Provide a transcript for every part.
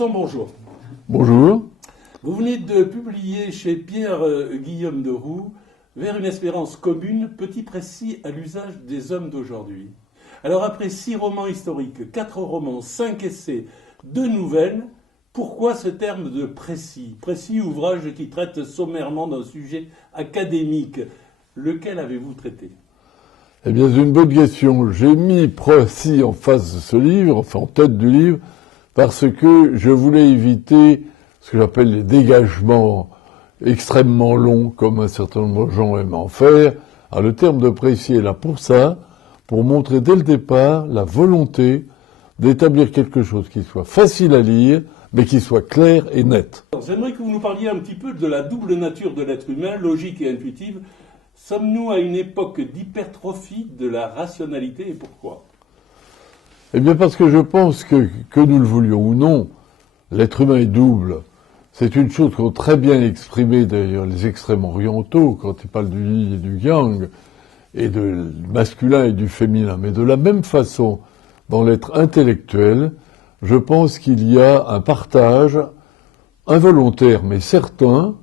Cosson, bonjour. Bonjour. Vous venez de publier chez Pierre-Guillaume de Roux Vers une espérance commune, petit précis à l'usage des hommes d'aujourd'hui. Alors après 6 romans historiques, 4 romans, 5 essais, 2 nouvelles, pourquoi ce terme de précis? Précis, ouvrage qui traite sommairement d'un sujet académique. Lequel avez-vous traité? Eh bien, c'est une bonne question. J'ai mis précis en face de ce livre, enfin en tête du livre, parce que je voulais éviter ce que j'appelle les dégagements extrêmement longs, comme un certain nombre de gens aiment en faire. Alors, le terme de précis est là pour ça, pour montrer dès le départ la volonté d'établir quelque chose qui soit facile à lire, mais qui soit clair et net. J'aimerais que vous nous parliez un petit peu de la double nature de l'être humain, logique et intuitive. Sommes-nous à une époque d'hypertrophie de la rationalité et pourquoi? Eh bien parce que je pense que nous le voulions ou non, l'être humain est double. C'est une chose qu'ont très bien exprimé d'ailleurs les extrêmes orientaux quand ils parlent du yin et du yang, et du masculin et du féminin. Mais de la même façon, dans l'être intellectuel, je pense qu'il y a un partage involontaire mais certain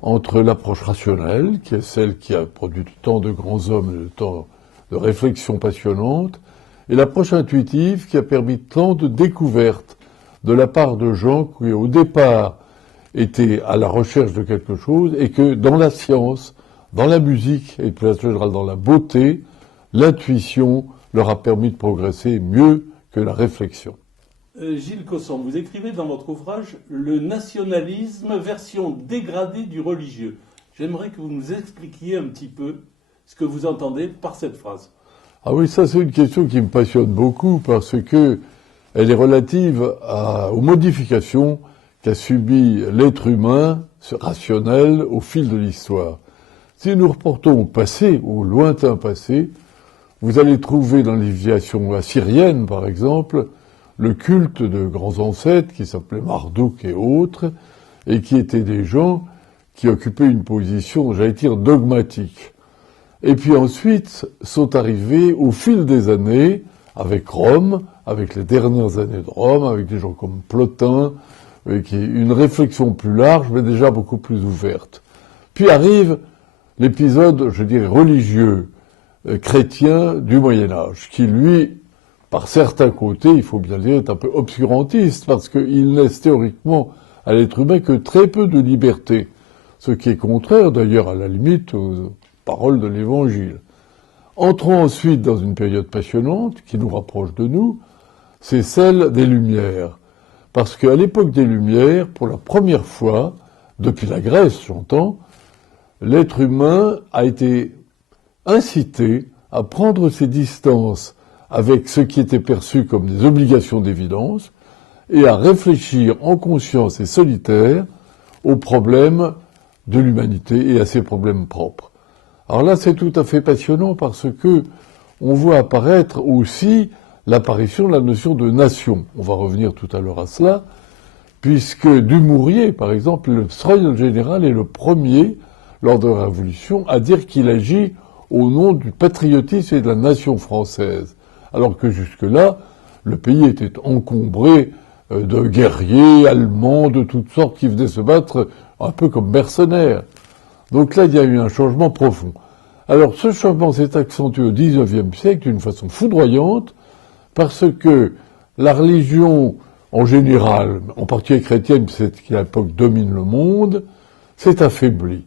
entre l'approche rationnelle, qui est celle qui a produit tant de grands hommes et tant de réflexions passionnantes, et l'approche intuitive qui a permis tant de découvertes de la part de gens qui, au départ, étaient à la recherche de quelque chose, et que dans la science, dans la musique, et de façon générale dans la beauté, l'intuition leur a permis de progresser mieux que la réflexion. Gilles Cosson, vous écrivez dans votre ouvrage « Le nationalisme, version dégradée du religieux ». J'aimerais que vous nous expliquiez un petit peu ce que vous entendez par cette phrase. Ah oui, ça c'est une question qui me passionne beaucoup parce que elle est relative aux modifications qu'a subi l'être humain rationnel au fil de l'histoire. Si nous reportons au passé, au lointain passé, vous allez trouver dans les civilisations assyriennes, par exemple, le culte de grands ancêtres qui s'appelaient Marduk et autres, et qui étaient des gens qui occupaient une position, j'allais dire, dogmatique. Et puis ensuite sont arrivés, au fil des années, avec Rome, avec les dernières années de Rome, avec des gens comme Plotin, qui une réflexion plus large, mais déjà beaucoup plus ouverte. Puis arrive l'épisode, je dirais, religieux, chrétien du Moyen-Âge, qui lui, par certains côtés, il faut bien le dire, est un peu obscurantiste, parce qu'il laisse théoriquement à l'être humain que très peu de liberté, ce qui est contraire d'ailleurs à la limite aux paroles de l'Évangile. Entrons ensuite dans une période passionnante qui nous rapproche de nous, c'est celle des Lumières. Parce qu'à l'époque des Lumières, pour la première fois, depuis la Grèce j'entends, l'être humain a été incité à prendre ses distances avec ce qui était perçu comme des obligations d'évidence et à réfléchir en conscience et solitaire aux problèmes de l'humanité et à ses problèmes propres. Alors là, c'est tout à fait passionnant parce que on voit apparaître aussi l'apparition de la notion de nation. On va revenir tout à l'heure à cela, puisque Dumouriez, par exemple, le secrétaire général est le premier, lors de la Révolution, à dire qu'il agit au nom du patriotisme et de la nation française. Alors que jusque-là, le pays était encombré de guerriers allemands de toutes sortes qui venaient se battre un peu comme mercenaires. Donc là, il y a eu un changement profond. Alors ce changement s'est accentué au XIXe siècle d'une façon foudroyante parce que la religion en général, en particulier chrétienne, c'est qui à l'époque domine le monde, s'est affaiblie.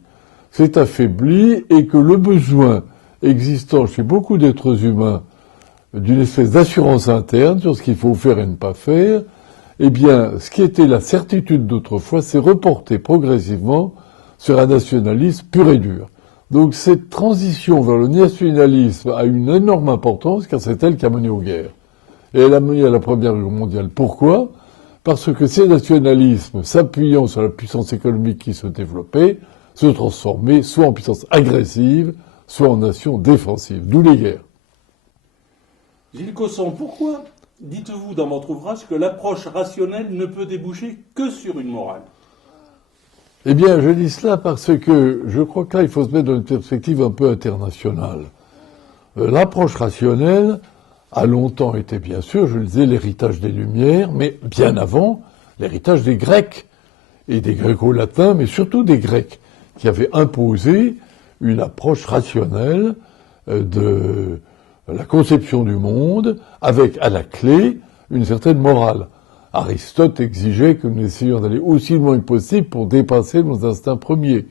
S'est affaiblie et que le besoin existant chez beaucoup d'êtres humains d'une espèce d'assurance interne sur ce qu'il faut faire et ne pas faire, eh bien, ce qui était la certitude d'autrefois s'est reporté progressivement sur un nationalisme pur et dur. Donc cette transition vers le nationalisme a une énorme importance car c'est elle qui a mené aux guerres. Et elle a mené à la Première Guerre mondiale. Pourquoi? Parce que ces nationalismes, s'appuyant sur la puissance économique qui se développait, se transformaient soit en puissance agressive, soit en nation défensive. D'où les guerres. Gilles Cosson, pourquoi dites-vous dans votre ouvrage que l'approche rationnelle ne peut déboucher que sur une morale? Eh bien, je dis cela parce que je crois que là, il faut se mettre dans une perspective un peu internationale. L'approche rationnelle a longtemps été, bien sûr, je le disais, l'héritage des Lumières, mais bien avant, l'héritage des Grecs, et des Gréco-latins, mais surtout des Grecs, qui avaient imposé une approche rationnelle de la conception du monde, avec à la clé une certaine morale. Aristote exigeait que nous essayions d'aller aussi loin que possible pour dépasser nos instincts premiers.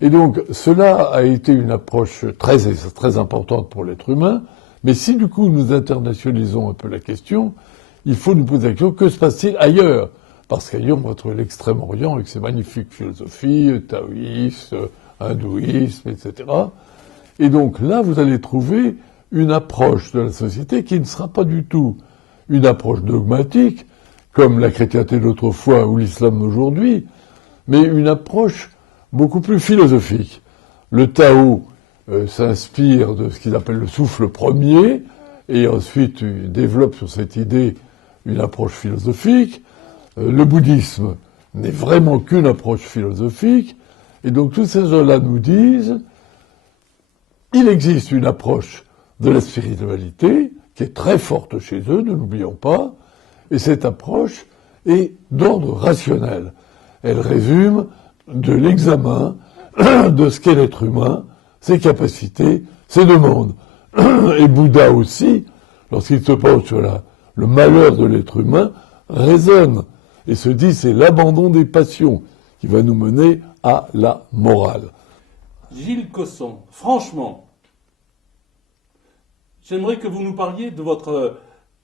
Et donc, cela a été une approche très, très importante pour l'être humain, mais si du coup nous internationalisons un peu la question, il faut nous poser la question, que se passe-t-il ailleurs ? Parce qu'ailleurs, on va trouver l'Extrême-Orient avec ses magnifiques philosophies, taoïsme, hindouisme, etc. Et donc là, vous allez trouver une approche de la société qui ne sera pas du tout une approche dogmatique, comme la chrétienté d'autrefois ou l'islam d'aujourd'hui, mais une approche beaucoup plus philosophique. Le Tao s'inspire de ce qu'ils appellent le souffle premier, et ensuite développe sur cette idée une approche philosophique. Le bouddhisme n'est vraiment qu'une approche philosophique, et donc tous ces gens-là nous disent il existe une approche de la spiritualité qui est très forte chez eux, ne l'oublions pas, et cette approche est d'ordre rationnel. Elle résume de l'examen de ce qu'est l'être humain, ses capacités, ses demandes. Et Bouddha aussi, lorsqu'il se penche sur le malheur de l'être humain, raisonne et se dit c'est l'abandon des passions qui va nous mener à la morale. Gilles Cosson, franchement, j'aimerais que vous nous parliez de votre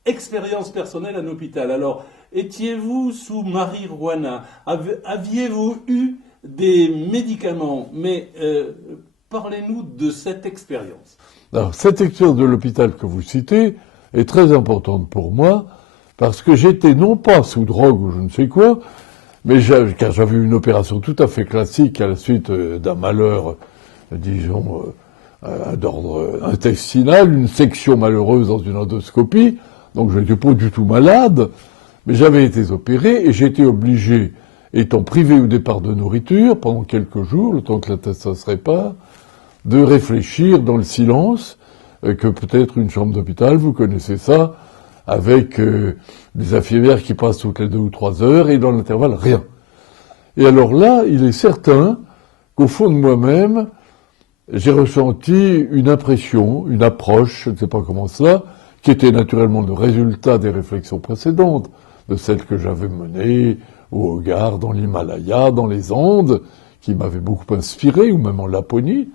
expérience personnelle en hôpital. Alors, étiez-vous sous marijuana ? Aviez-vous eu des médicaments ? Mais parlez-nous de cette expérience. Alors, cette expérience de l'hôpital que vous citez est très importante pour moi, parce que j'étais non pas sous drogue ou je ne sais quoi, mais car j'avais eu une opération tout à fait classique à la suite d'un malheur, disons, d'ordre intestinal, une section malheureuse dans une endoscopie, donc je n'étais pas du tout malade, mais j'avais été opéré et j'ai été obligé, étant privé au départ de nourriture pendant quelques jours, le temps que l'intestin se répare, de réfléchir dans le silence, que peut-être une chambre d'hôpital, vous connaissez ça, avec des infirmières qui passent toutes les 2 ou 3 heures, et dans l'intervalle, rien. Et alors là, il est certain qu'au fond de moi-même, j'ai ressenti une impression, une approche, je ne sais pas comment cela, qui était naturellement le résultat des réflexions précédentes, de celles que j'avais menées au Hogar, dans l'Himalaya, dans les Andes, qui m'avaient beaucoup inspiré, ou même en Laponie.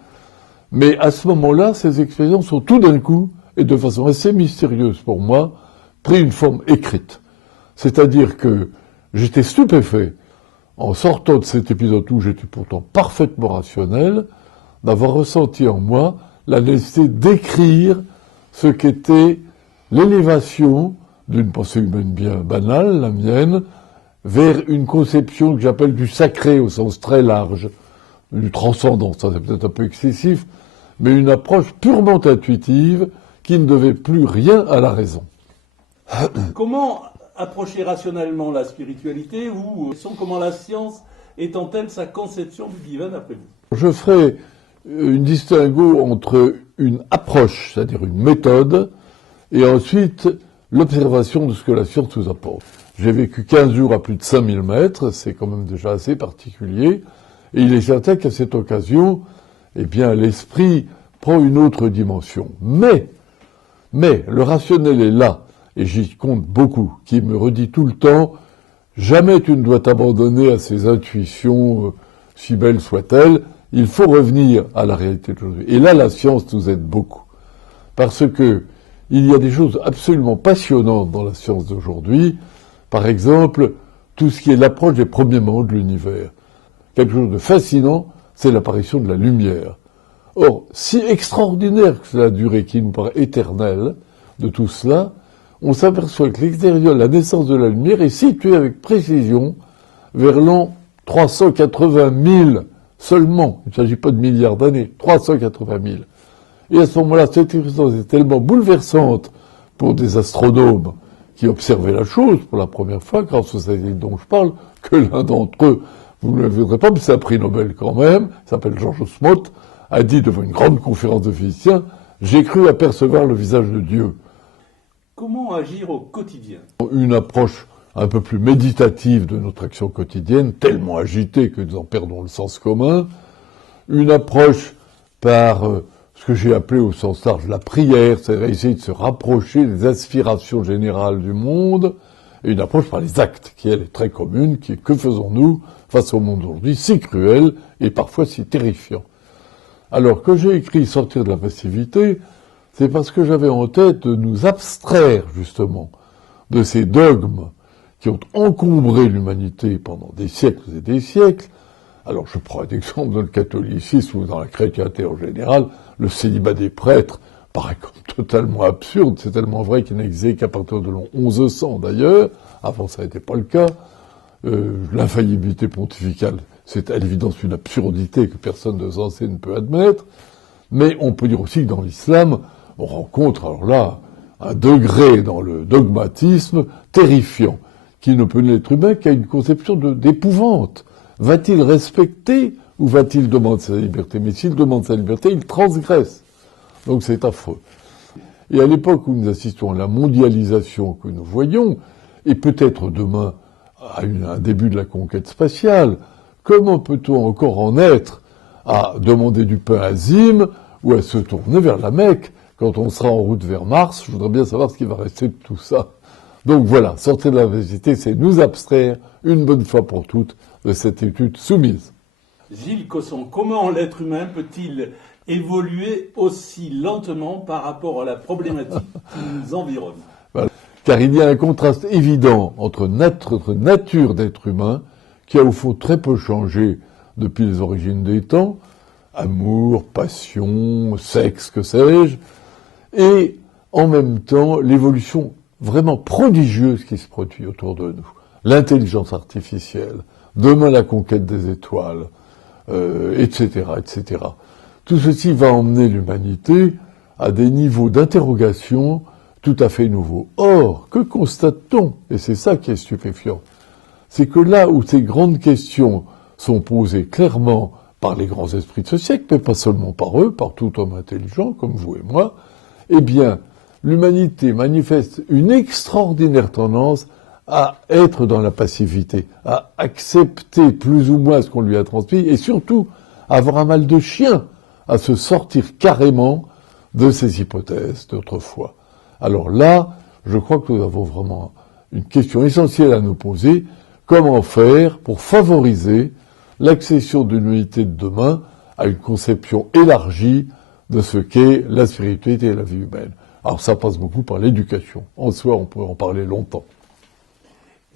Mais à ce moment-là, ces expériences ont tout d'un coup, et de façon assez mystérieuse pour moi, pris une forme écrite. C'est-à-dire que j'étais stupéfait, en sortant de cet épisode où j'étais pourtant parfaitement rationnel, d'avoir ressenti en moi la nécessité d'écrire ce qu'était l'élévation d'une pensée humaine bien banale, la mienne, vers une conception que j'appelle du sacré au sens très large, du transcendant, ça c'est peut-être un peu excessif, mais une approche purement intuitive qui ne devait plus rien à la raison. Comment approcher rationnellement la spiritualité ou comment la science étend-elle sa conception du divin d'après vous ? Je ferai une distinguo entre une approche, c'est-à-dire une méthode, et ensuite l'observation de ce que la science nous apporte. J'ai vécu 15 jours à plus de 5000 mètres, c'est quand même déjà assez particulier, et il est certain qu'à cette occasion, eh bien, l'esprit prend une autre dimension. Mais, le rationnel est là, et j'y compte beaucoup, qui me redit tout le temps, jamais tu ne dois t'abandonner à ces intuitions, si belles soient-elles, il faut revenir à la réalité d'aujourd'hui. Et là, la science nous aide beaucoup. Parce que il y a des choses absolument passionnantes dans la science d'aujourd'hui. Par exemple, tout ce qui est l'approche des premiers moments de l'univers. Quelque chose de fascinant, c'est l'apparition de la lumière. Or, si extraordinaire que cela a duré, qui nous paraît éternel, de tout cela, on s'aperçoit que l'extérieur, la naissance de la lumière, est située avec précision vers l'an 380 000 seulement. Il ne s'agit pas de milliards d'années, 380 000. Et à ce moment-là, cette expérience est tellement bouleversante pour des astronomes qui observaient la chose pour la première fois, grâce aux satellites dont je parle, que l'un d'entre eux, vous ne le verrez pas, mais c'est un prix Nobel quand même, s'appelle Georges Smoot, a dit devant une grande conférence de physiciens, « J'ai cru apercevoir le visage de Dieu ». Comment agir au quotidien ? Une approche un peu plus méditative de notre action quotidienne, tellement agitée que nous en perdons le sens commun, une approche par ce que j'ai appelé au sens large la prière, c'est-à-dire essayer de se rapprocher des aspirations générales du monde, et une approche par les actes, qui elle est très commune, qui est que faisons-nous face au monde aujourd'hui, si cruel et parfois si terrifiant. Alors que j'ai écrit Sortir de la passivité, c'est parce que j'avais en tête de nous abstraire justement de ces dogmes qui ont encombré l'humanité pendant des siècles et des siècles. Alors je prends un exemple dans le catholicisme ou dans la chrétienté en général, le célibat des prêtres paraît comme totalement absurde, c'est tellement vrai qu'il n'existait qu'à partir de l'an 1100 d'ailleurs, avant ça n'était pas le cas. L'infaillibilité pontificale, c'est à l'évidence une absurdité que personne de sensé ne peut admettre, mais on peut dire aussi que dans l'islam, on rencontre alors là un degré dans le dogmatisme terrifiant, qui ne peut l'être humain qu'à une conception d'épouvante. Va-t-il respecter ou va-t-il demander sa liberté? Mais s'il demande sa liberté, il transgresse. Donc c'est affreux. Et à l'époque où nous assistons à la mondialisation que nous voyons, et peut-être demain à un début de la conquête spatiale, comment peut-on encore en être à demander du pain à Zim ou à se tourner vers la Mecque quand on sera en route vers Mars? Je voudrais bien savoir ce qui va rester de tout ça. Donc voilà, sortir de la vérité, c'est nous abstraire une bonne fois pour toutes de cette étude soumise. Gilles Cosson, comment l'être humain peut-il évoluer aussi lentement par rapport à la problématique qui nous environne? Voilà. Car il y a un contraste évident entre notre nature d'être humain, qui a au fond très peu changé depuis les origines des temps, amour, passion, sexe, que sais-je, et en même temps l'évolution vraiment prodigieuse qui se produit autour de nous. L'intelligence artificielle, demain la conquête des étoiles, etc., etc. Tout ceci va emmener l'humanité à des niveaux d'interrogation tout à fait nouveaux. Or, que constate-t-on? Et c'est ça qui est stupéfiant. C'est que là où ces grandes questions sont posées clairement par les grands esprits de ce siècle, mais pas seulement par eux, par tout homme intelligent comme vous et moi, eh bien, l'humanité manifeste une extraordinaire tendance à être dans la passivité, à accepter plus ou moins ce qu'on lui a transmis, et surtout à avoir un mal de chien, à se sortir carrément de ces hypothèses d'autrefois. Alors là, je crois que nous avons vraiment une question essentielle à nous poser. Comment faire pour favoriser l'accession d'une humanité de demain à une conception élargie de ce qu'est la spiritualité et la vie humaine? Alors ça passe beaucoup par l'éducation. En soi, on peut en parler longtemps.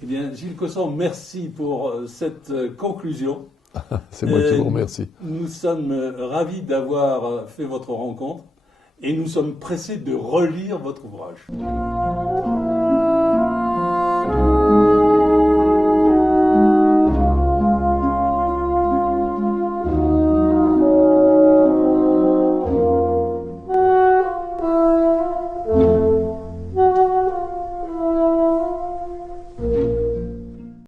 Eh bien, Gilles Cosson, merci pour cette conclusion. C'est moi qui vous remercie. Nous sommes ravis d'avoir fait votre rencontre et nous sommes pressés de relire votre ouvrage.